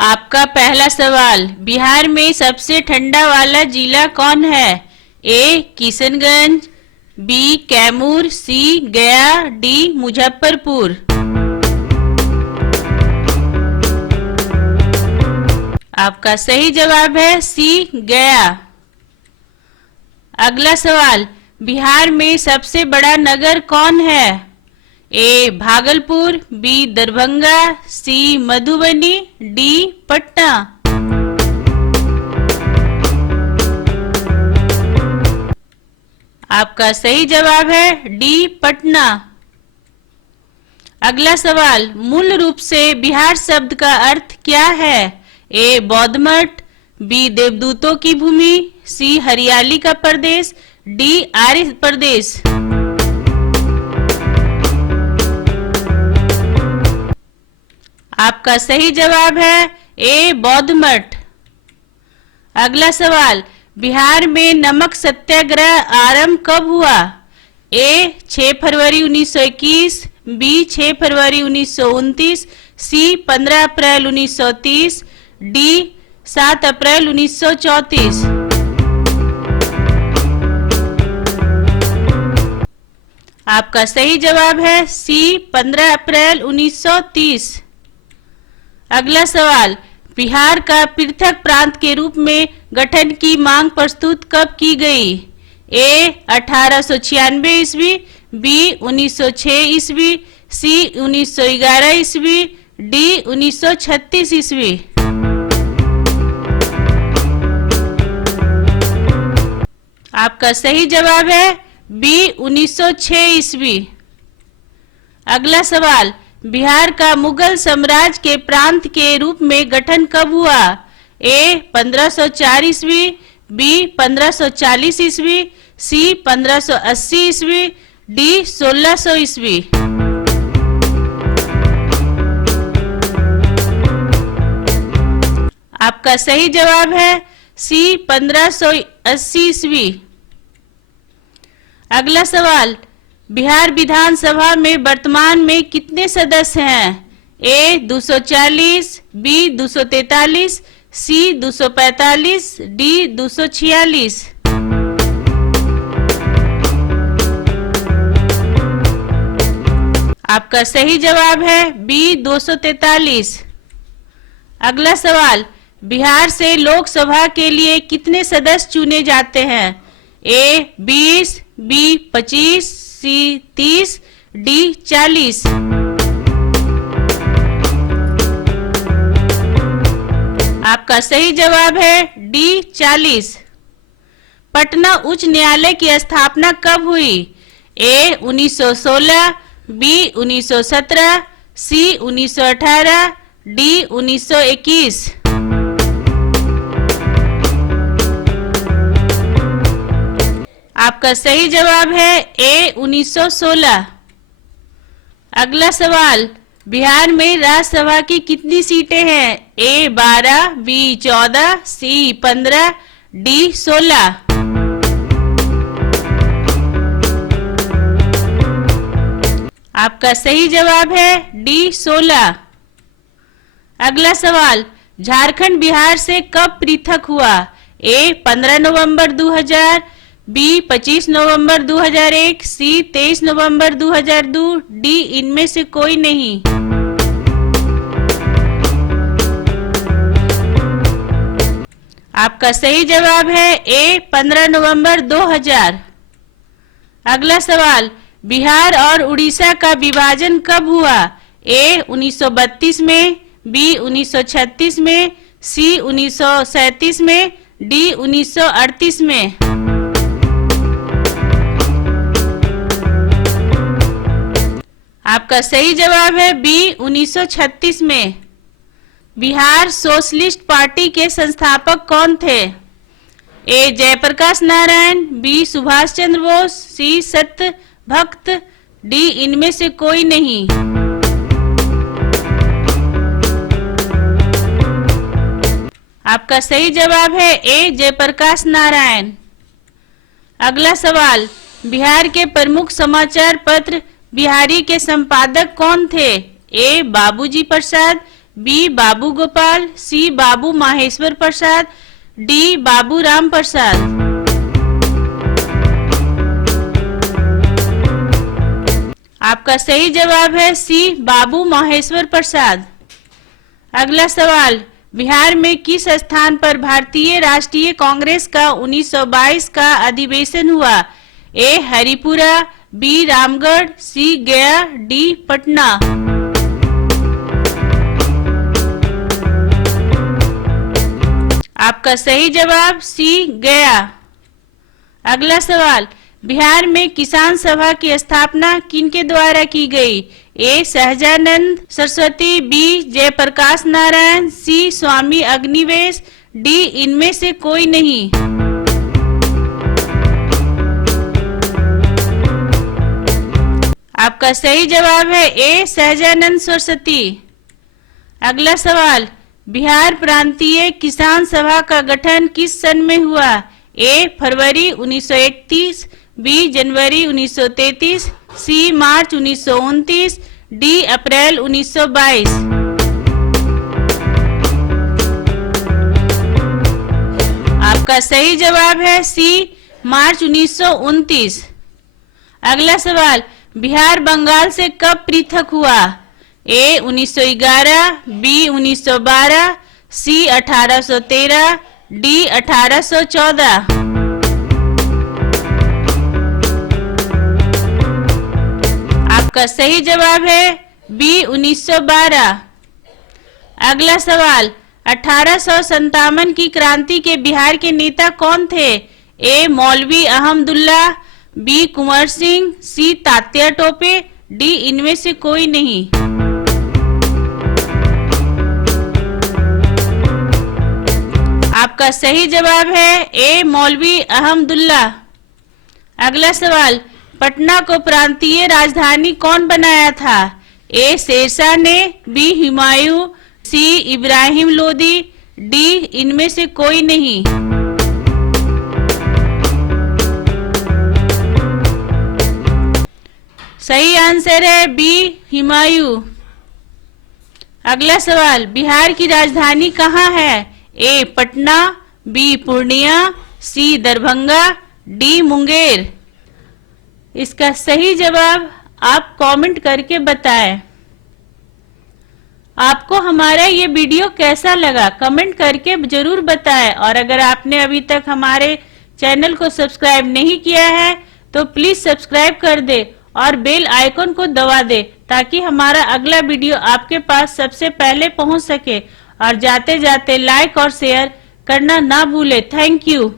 आपका पहला सवाल, बिहार में सबसे ठंडा वाला जिला कौन है? ए किशनगंज, बी कैमूर, सी गया, डी मुजफ्फरपुर। आपका सही जवाब है सी गया। अगला सवाल, बिहार में सबसे बड़ा नगर कौन है? ए भागलपुर, बी दरभंगा, सी मधुबनी, डी पटना। आपका सही जवाब है डी पटना। अगला सवाल, मूल रूप से बिहार शब्द का अर्थ क्या है? ए बौद्ध मठ, बी देवदूतों की भूमि, सी हरियाली का प्रदेश, डी आर्य प्रदेश। आपका सही जवाब है ए बौद्ध मठ। अगला सवाल, बिहार में नमक सत्याग्रह आरंभ कब हुआ? ए 6 फरवरी 1921, बी 6 फरवरी 1929, सी 15 अप्रैल 1930, डी 7 अप्रैल 1934। आपका सही जवाब है सी 15 अप्रैल 1930। अगला सवाल, बिहार का पृथक प्रांत के रूप में गठन की मांग प्रस्तुत कब की गई? ए 1896 ईस्वी, बी 1906 ईस्वी, सी 1911 ईस्वी, डी 1936 ईस्वी। आपका सही जवाब है बी 1906 ईस्वी। अगला सवाल, बिहार का मुगल साम्राज्य के प्रांत के रूप में गठन कब हुआ? ए 1504 ईस्वी, बी 1540 ईस्वी, सी 1580 ईस्वी, डी 1600 ईस्वी। आपका सही जवाब है सी 1580 ईस्वी। अगला सवाल, बिहार विधानसभा में वर्तमान में कितने सदस्य हैं? ए 240, बी 243, सी 245, डी 246। आपका सही जवाब है बी 243। अगला सवाल, बिहार से लोकसभा के लिए कितने सदस्य चुने जाते हैं? ए 20, बी 25, सी 30, डी 40। आपका सही जवाब है डी 40। पटना उच्च न्यायालय की स्थापना कब हुई? ए 1916, बी 1917, सी 1918, डी 1921। आपका सही जवाब है ए 1916। अगला सवाल, बिहार में राज्यसभा की कितनी सीटें हैं? ए 12, बी 14, सी 15, डी 16। आपका सही जवाब है डी 16। अगला सवाल, झारखंड बिहार से कब पृथक हुआ? ए 15 नवंबर 2000, बी 25 नवंबर 2001, सी 23 नवंबर 2002, डी इनमें से कोई नहीं। आपका सही जवाब है ए 15 नवंबर 2000। अगला सवाल, बिहार और उड़ीसा का विभाजन कब हुआ? ए 1932 में, बी 1936 में, सी 1937 में, डी 1938 में। आपका सही जवाब है बी 1936 में। बिहार सोशलिस्ट पार्टी के संस्थापक कौन थे? ए जयप्रकाश नारायण, बी सुभाष चंद्र बोस, सी सत्य भक्त, डी इनमें से कोई नहीं। आपका सही जवाब है ए जयप्रकाश नारायण। अगला सवाल, बिहार के प्रमुख समाचार पत्र बिहारी के संपादक कौन थे? ए बाबूजी प्रसाद, बी बाबू गोपाल, सी बाबू माहेश्वर प्रसाद, डी बाबू राम प्रसाद। आपका सही जवाब है सी बाबू माहेश्वर प्रसाद। अगला सवाल, बिहार में किस स्थान पर भारतीय राष्ट्रीय कांग्रेस का 1922 का अधिवेशन हुआ? ए हरिपुरा, बी रामगढ़, सी गया, डी पटना। आपका सही जवाब सी गया। अगला सवाल, बिहार में किसान सभा की स्थापना किनके द्वारा की गई? ए सहजानंद सरस्वती, बी जयप्रकाश नारायण, सी स्वामी अग्निवेश, डी इनमें से कोई नहीं। आपका सही जवाब है ए सहजानंद सरस्वती। अगला सवाल, बिहार प्रांतीय किसान सभा का गठन किस सन में हुआ? ए फरवरी 1931, बी जनवरी 1933, सी मार्च 1929, डी अप्रैल 1922। आपका सही जवाब है सी मार्च 1929। अगला सवाल, बिहार बंगाल से कब पृथक हुआ? ए 1911, बी 1912, सी 1813, डी 1814। आपका सही जवाब है बी 1912। अगला सवाल, 1857 की क्रांति के बिहार के नेता कौन थे? ए मौलवी अहमदुल्ला, बी कुंवर सिंह, सी तात्या टोपे, डी इनमें से कोई नहीं। आपका सही जवाब है ए मौलवी अहमदुल्ला। अगला सवाल, पटना को प्रांतीय राजधानी कौन बनाया था? ए शेरशाह ने, बी हुमायूं, सी इब्राहिम लोदी, डी इनमें से कोई नहीं। सही आंसर है बी हुमायूं। अगला सवाल, बिहार की राजधानी कहाँ है? ए पटना, बी पूर्णिया, सी दरभंगा, डी मुंगेर। इसका सही जवाब आप कमेंट करके बताएं। आपको हमारा ये वीडियो कैसा लगा कमेंट करके जरूर बताएं, और अगर आपने अभी तक हमारे चैनल को सब्सक्राइब नहीं किया है तो प्लीज सब्सक्राइब कर दे और बेल आइकन को दबा दे ताकि हमारा अगला वीडियो आपके पास सबसे पहले पहुंच सके। और जाते जाते लाइक और शेयर करना ना भूले। Thank you.